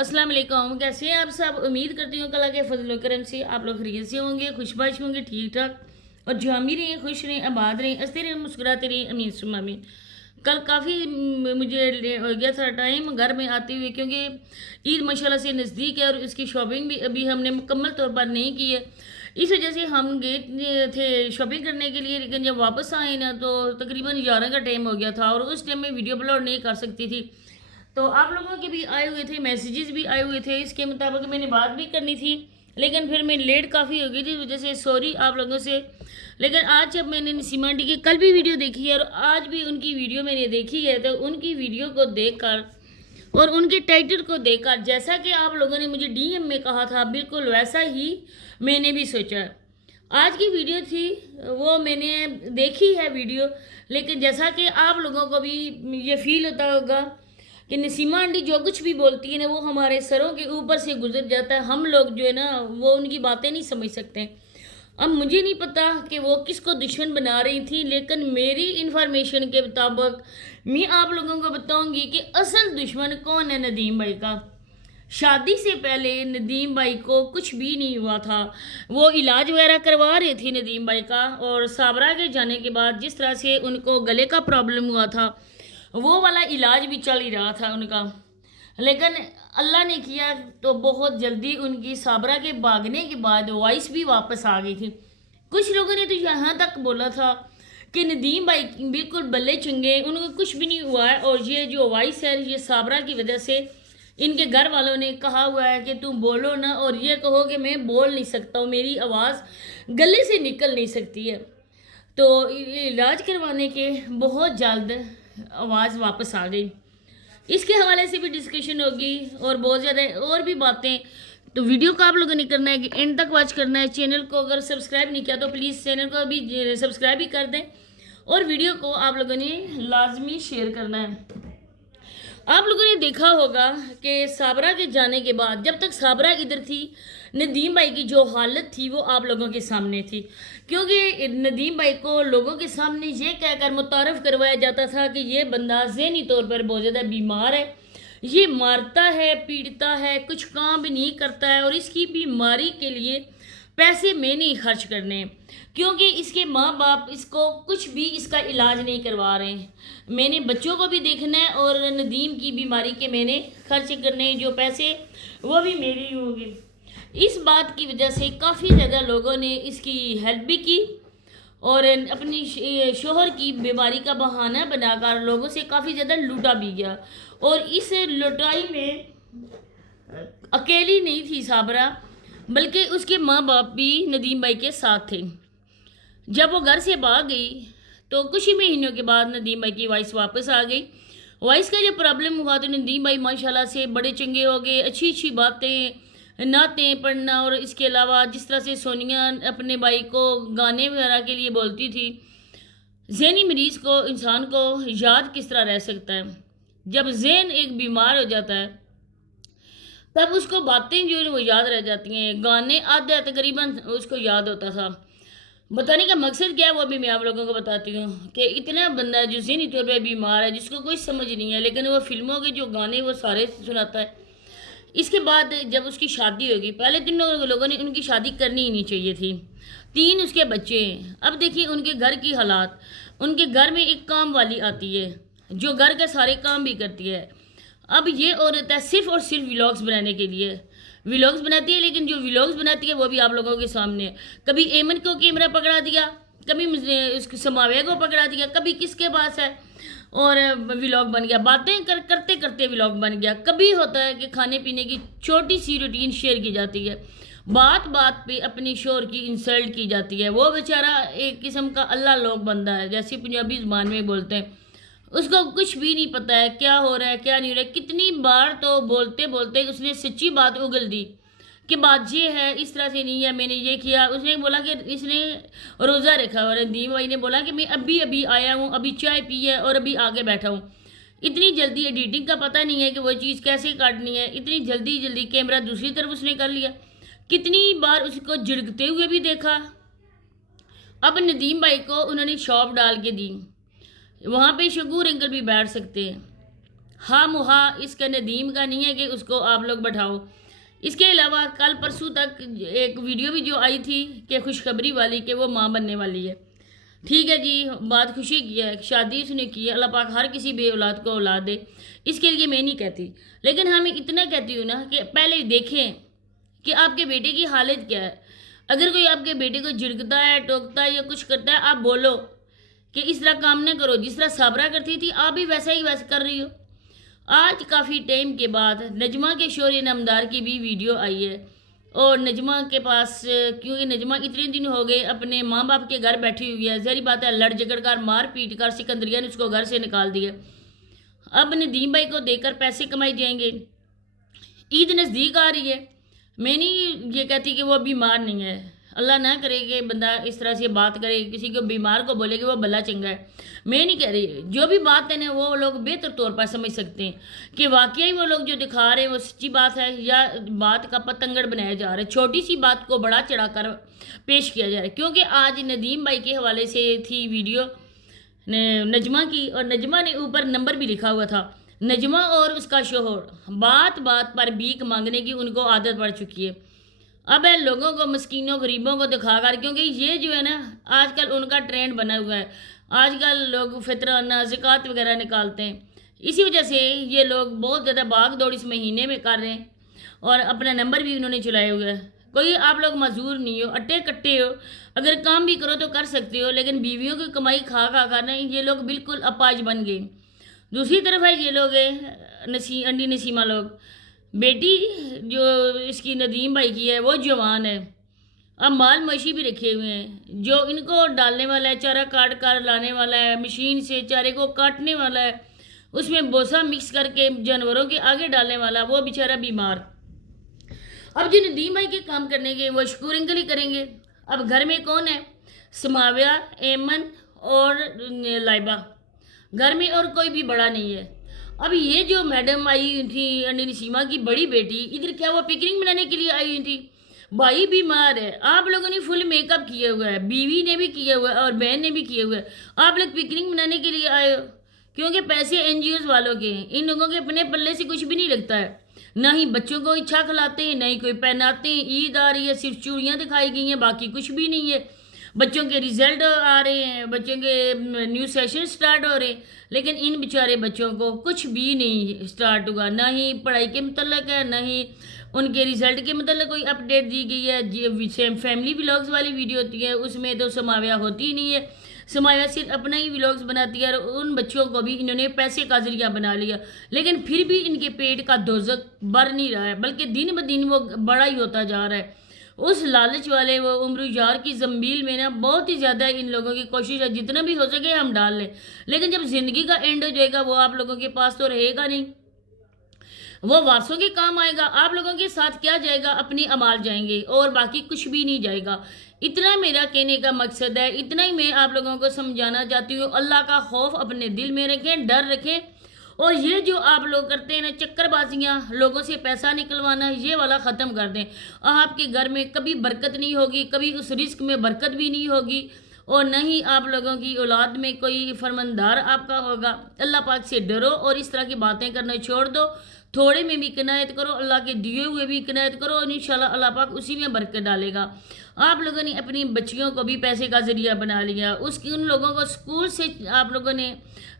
अस्सलाम वालेकुम। कैसे हैं आप सब? उम्मीद करती हूँ कि अल्लाह के फजल व करम से आप लोग खैरियत से होंगे, खुशबाश होंगे, ठीक ठाक और जामी रहें, खुश रहें, आबाद रहें, हंसते रहें, मुस्कुराते रहें। अमीन सुम्मा अमीन। कल काफ़ी मुझे हो गया था टाइम घर में आते हुए, क्योंकि ईद माशाल्लाह से नज़दीक है और इसकी शॉपिंग भी अभी हमने मुकम्मल तौर पर नहीं की है। इस वजह से हम गए थे शॉपिंग करने के लिए, लेकिन जब वापस आए ना तो तकरीबन 11 का टाइम हो गया था और उस टाइम में वीडियो अपलोड नहीं कर सकती थी। तो आप लोगों के भी आए हुए थे, मैसेजेस भी आए हुए थे, इसके मुताबिक मैंने बात भी करनी थी, लेकिन फिर मैं लेट काफ़ी हो गई थी, इस वजह से सॉरी आप लोगों से। लेकिन आज जब मैंने नसीमा आंटी की कल भी वीडियो देखी है और आज भी उनकी वीडियो मैंने देखी है, तो उनकी वीडियो को देखकर और उनके टाइटल को देखकर जैसा कि आप लोगों ने मुझे डीएम में कहा था, बिल्कुल वैसा ही मैंने भी सोचा। आज की वीडियो थी वो मैंने देखी है वीडियो, लेकिन जैसा कि आप लोगों को भी ये फील होता होगा कि नसीमा आंटी जो कुछ भी बोलती है ना, वो हमारे सरों के ऊपर से गुजर जाता है। हम लोग जो है ना वो उनकी बातें नहीं समझ सकते। अब मुझे नहीं पता कि वो किसको दुश्मन बना रही थी, लेकिन मेरी इन्फॉर्मेशन के मुताबिक मैं आप लोगों को बताऊंगी कि असल दुश्मन कौन है नदीम भाई का। शादी से पहले नदीम भाई को कुछ भी नहीं हुआ था, वो इलाज वगैरह करवा रहे थे नदीम भाई का, और साबरा के जाने के बाद जिस तरह से उनको गले का प्रॉब्लम हुआ था वो वाला इलाज भी चल ही रहा था उनका। लेकिन अल्लाह ने किया तो बहुत जल्दी उनकी साबरा के भागने के बाद वॉइस भी वापस आ गई थी। कुछ लोगों ने तो यहाँ तक बोला था कि नदीम भाई बिल्कुल बल्ले चंगे, उनको कुछ भी नहीं हुआ है, और ये जो वॉइस है ये साबरा की वजह से इनके घर वालों ने कहा हुआ है कि तुम बोलो ना, और ये कहो कि मैं बोल नहीं सकता हूँ, मेरी आवाज़ गले से निकल नहीं सकती है। तो इलाज करवाने के बहुत जल्द आवाज़ वापस आ गई। इसके हवाले से भी डिस्कशन होगी और बहुत ज़्यादा और भी बातें। तो वीडियो को आप लोगों ने करना है कि एंड तक वॉच करना है। चैनल को अगर सब्सक्राइब नहीं किया तो प्लीज़ चैनल को अभी सब्सक्राइब भी कर दें, और वीडियो को आप लोगों ने लाजमी शेयर करना है। आप लोगों ने देखा होगा कि साबरा के जाने के बाद जब तक साबरा इधर थी, नदीम भाई की जो हालत थी वो आप लोगों के सामने थी, क्योंकि नदीम भाई को लोगों के सामने ये कहकर मुतारफ़ करवाया जाता था कि ये बंदा ज़हनी तौर पर बहुत ज़्यादा बीमार है, ये मारता है, पीटता है, कुछ काम भी नहीं करता है, और इसकी बीमारी के लिए पैसे मैं नहीं खर्च करने, क्योंकि इसके माँ बाप इसको कुछ भी इसका इलाज नहीं करवा रहे हैं। मैंने बच्चों को भी देखना है और नदीम की बीमारी के मैंने खर्च करने जो पैसे वो भी मेरे ही होंगे। इस बात की वजह से काफ़ी ज़्यादा लोगों ने इसकी हेल्प भी की और अपनी शोहर की बीमारी का बहाना बनाकर लोगों से काफ़ी ज़्यादा लूटा भी गया। और इस लुटाई में अकेली नहीं थी साबरा, बल्कि उसके माँ बाप भी नदीम भाई के साथ थे। जब वो घर से भाग गई तो कुछ ही महीनों के बाद नदीम भाई की वॉइस वापस आ गई। वॉइस का जब प्रॉब्लम हुआ तो नदीम भाई माशाल्लाह से बड़े चंगे हो गए, अच्छी अच्छी बातें, नातें पढ़ना, और इसके अलावा जिस तरह से सोनिया अपने भाई को गाने वगैरह के लिए बोलती थी। ज़हनी मरीज़ को इंसान को याद किस तरह रह सकता है? जब ज़हन एक बीमार हो जाता है तब उसको बातें जो है वो याद रह जाती हैं, गाने आधे तकरीबन उसको याद होता था। बताने का मकसद क्या है वो भी मैं आप लोगों को बताती हूँ कि इतना बंदा जो ज़हनी तौर पर बीमार है, जिसको कोई समझ नहीं है, लेकिन वो फिल्मों के जो गाने वो सारे सुनाता है। इसके बाद जब उसकी शादी होगी, पहले दिन लोगों ने उनकी शादी करनी ही नहीं चाहिए थी। 3 उसके बच्चे हैं। अब देखिए उनके घर की हालात। उनके घर में एक काम वाली आती है जो घर के सारे काम भी करती है। अब ये औरत है सिर्फ और सिर्फ व्लॉग्स बनाने के लिए व्लॉग्स बनाती है, लेकिन जो व्लॉग्स बनाती है वो भी आप लोगों के सामने है। कभी एमन को कैमरा पकड़ा दिया, कभी उसके समाविया को पकड़ा दिया, कभी किसके पास है, और व्लॉग बन गया। बातें करते करते व्लॉग बन गया। कभी होता है कि खाने पीने की छोटी सी रूटीन शेयर की जाती है, बात बात पे अपनी शोहर की इंसल्ट की जाती है। वो बेचारा एक किस्म का अल्लाह लोग बंदा है, जैसे पंजाबी ज़बान में बोलते हैं। उसको कुछ भी नहीं पता है क्या हो रहा है क्या नहीं हो रहा है। कितनी बार तो बोलते बोलते उसने सच्ची बात उगल दी कि बात ये है, इस तरह से नहीं है, मैंने ये किया। उसने बोला कि इसने रोज़ा रखा, और नदीम भाई ने बोला कि मैं अभी अभी आया हूँ, अभी चाय पी है और अभी आगे बैठा हूँ। इतनी जल्दी एडिटिंग का पता नहीं है कि वो चीज़ कैसे काटनी है, इतनी जल्दी जल्दी कैमरा दूसरी तरफ उसने कर लिया। कितनी बार उसको झिड़कते हुए भी देखा। अब नदीम भाई को उन्होंने शॉप डाल के दी, वहाँ पे शकूर अंकल भी बैठ सकते हैं। ہاں مہا اس کا ندیم کا نہیں ہے کہ اس کو آپ لوگ بٹھاؤ۔ اس کے علاوہ کل پرسوں تک ایک ویڈیو بھی جو آئی تھی کہ خوشخبری والی کہ وہ ماں بننے والی ہے، ٹھیک ہے جی، بات خوشی کی ہے، شادی اس نے کی ہے، اللہ پاک ہر کسی بے اولاد کو اولاد دے، اس کے لیے میں نہیں کہتی، لیکن ہمیں اتنا کہتی ہوں نا کہ پہلے دیکھیں کہ آپ کے بیٹے کی حالت کیا ہے۔ اگر کوئی آپ کے بیٹے کو جھڑکتا ہے، ٹوکتا ہے یا کچھ کرتا ہے، آپ بولو کہ اس طرح کام نہ کرو، جس طرح صابرہ کرتی تھی آپ بھی ویسا ہی ویسا کر رہی ہو۔ آج کافی ٹائم کے بعد نجمہ کے شور نمدار کی بھی ویڈیو آئی ہے، اور نجمہ کے پاس کیونکہ نجمہ اتنے دن ہو گئے اپنے ماں باپ کے گھر بیٹھی ہوئی ہے، ظاہری بات ہے لڑ جھگڑ کر مار پیٹ کر سکندریہ نے اس کو گھر سے نکال دیا۔ اب ندیم بھائی کو دے کر پیسے کمائی جائیں گے، عید نزدیک آ رہی ہے، میں نہیں یہ کہتی کہ وہ بیمار نہیں ہے، اللہ نہ کرے کہ بندہ اس طرح سے بات کرے، کسی کو بیمار کو بولے کہ وہ بلا چنگا ہے، میں نہیں کہہ رہی، جو بھی بات ہے نا وہ لوگ بہتر طور پر سمجھ سکتے ہیں کہ واقعی وہ لوگ جو دکھا رہے ہیں وہ سچی بات ہے یا بات کا پتنگڑ بنایا جا رہا ہے، چھوٹی سی بات کو بڑا چڑھا کر پیش کیا جا رہا ہے۔ کیونکہ آج ندیم بھائی کے حوالے سے تھی ویڈیو نجمہ کی، اور نجمہ نے اوپر نمبر بھی لکھا ہوا تھا، نجمہ اور اس کا شوہر بات بات پر بھیک مانگنے کی ان کو عادت پڑ چکی ہے۔ اب ہے لوگوں کو، مسکینوں غریبوں کو دکھا کر، کیونکہ یہ جو ہے نا آج کل ان کا ٹرینڈ بنا ہوا ہے، آج کل لوگ فطرانہ زکوٰۃ وغیرہ نکالتے ہیں، اسی وجہ سے یہ لوگ بہت زیادہ بھاگ دوڑ اس مہینے میں کر رہے ہیں، اور اپنا نمبر بھی انہوں نے چلائے ہوئے ہے۔ کوئی آپ لوگ معذور نہیں ہو، اٹے کٹے ہو، اگر کام بھی کرو تو کر سکتے ہو، لیکن بیویوں کی کمائی کھا کھا کر نہیں، یہ لوگ بالکل اپاہج بن گئے۔ دوسری طرف ہے یہ لوگ انڈی نسیمہ لوگ، بیٹی جو اس کی ندیم بھائی کی ہے وہ جوان ہے، اب مال مویشی بھی رکھے ہوئے ہیں، جو ان کو ڈالنے والا ہے، چارہ کاٹ کر لانے والا ہے، مشین سے چارے کو کاٹنے والا ہے، اس میں بوسا مکس کر کے جانوروں کے آگے ڈالنے والا، وہ بیچارہ بیمار۔ اب جو ندیم بھائی کے کام کرنے کے وہ شکور انکل ہی کریں گے۔ اب گھر میں کون ہے؟ سماویہ، ایمن اور لائبہ، گھر میں اور کوئی بھی بڑا نہیں ہے۔ اب یہ جو میڈم آئی تھی انڈی نسیمہ کی بڑی بیٹی، ادھر کیا وہ پکنک منانے کے لیے آئی ہوئی تھی؟ بھائی بیمار ہے، آپ لوگوں نے فل میک اپ کیا ہوا ہے، بیوی نے بھی کیا ہوا ہے اور بہن نے بھی کیا ہوا ہے، آپ لوگ پکنک منانے کے لیے آئے ہو؟ کیونکہ پیسے این جی اوز والوں کے ہیں، ان لوگوں کے اپنے پلے سے کچھ بھی نہیں لگتا ہے، نہ ہی بچوں کو اچھا کھلاتے ہیں، نہ ہی کوئی پہناتے ہیں، عید آ رہی ہے صرف چوڑیاں دکھائی گئی ہیں، باقی کچھ بھی نہیں ہے، بچوں کے ریزلٹ آ رہے ہیں، بچوں کے نیو سیشن سٹارٹ ہو رہے ہیں، لیکن ان بیچارے بچوں کو کچھ بھی نہیں سٹارٹ ہوا، نہ ہی پڑھائی کے متعلق ہے، نہ ہی ان کے ریزلٹ کے متعلق کوئی اپڈیٹ دی گئی ہے۔ فیملی ولاگز والی ویڈیو ہوتی ہے اس میں تو سماویہ ہوتی ہی نہیں ہے، سماویہ صرف اپنا ہی ولاگز بناتی ہے، اور ان بچوں کو بھی انہوں نے پیسے کا ذریعہ بنا لیا، لیکن پھر بھی ان کے پیٹ کا دوزخ بڑھ نہیں رہا ہے، بلکہ دن بدن وہ بڑا ہی ہوتا جا رہا ہے۔ اس لالچ والے وہ عمر یار کی زنبیل میں نا بہت ہی زیادہ ان لوگوں کی کوشش ہے جتنا بھی ہو سکے ہم ڈال لیں، لیکن جب زندگی کا اینڈ ہو جائے گا وہ آپ لوگوں کے پاس تو رہے گا نہیں، وہ وارثوں کے کام آئے گا، آپ لوگوں کے ساتھ کیا جائے گا؟ اپنی اعمال جائیں گے اور باقی کچھ بھی نہیں جائے گا۔ اتنا میرا کہنے کا مقصد ہے، اتنا ہی میں آپ لوگوں کو سمجھانا چاہتی ہوں، اللہ کا خوف اپنے دل میں رکھیں، ڈر رکھیں، اور یہ جو آپ لوگ کرتے ہیں نا چکر بازیاں، لوگوں سے پیسہ نکلوانا، یہ والا ختم کر دیں۔ آپ کے گھر میں کبھی برکت نہیں ہوگی، کبھی اس رزق میں برکت بھی نہیں ہوگی، اور نہ ہی آپ لوگوں کی اولاد میں کوئی فرماندار آپ کا ہوگا۔ اللہ پاک سے ڈرو اور اس طرح کی باتیں کرنا چھوڑ دو، تھوڑے میں بھی قناعت کرو، اللہ کے دیے ہوئے بھی قناعت کرو، اور انشاءاللہ اللہ پاک اسی میں برکت ڈالے گا۔ آپ لوگوں نے اپنی بچیوں کو بھی پیسے کا ذریعہ بنا لیا، ان لوگوں کو سکول سے آپ لوگوں نے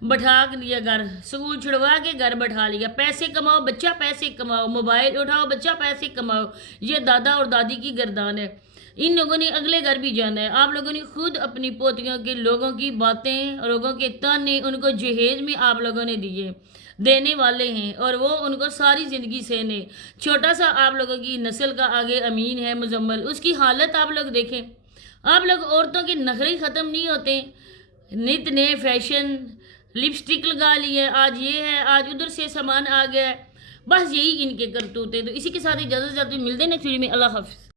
بٹھا لیا، گھر سکول چھڑوا کے گھر بٹھا لیا، پیسے کماؤ بچہ پیسے کماؤ، موبائل اٹھاؤ بچہ پیسے کماؤ، یہ دادا اور دادی کی گردان ہے۔ ان لوگوں نے اگلے گھر بھی جانا ہے، آپ لوگوں نے خود اپنی پوتیوں کے لوگوں کی باتیں، لوگوں کے تانے ان کو جہیز میں آپ لوگوں نے دیے، دینے والے ہیں، اور وہ ان کو ساری زندگی سہنے۔ چھوٹا سا آپ لوگوں کی نسل کا آگے امین ہے مزمل، اس کی حالت آپ لوگ دیکھیں، آپ لوگ عورتوں کے نخرے ختم نہیں ہوتے، نت نئے فیشن، لپسٹک لگا لی ہے، آج یہ ہے، آج ادھر سے سامان آ گیا ہے، بس یہی ان کے کرتوت ہیں۔ تو اسی کے ساتھ اجازت چاہتی ہوں، ملتے ہیں نیکسٹ ویڈیو میں، اللہ حافظ۔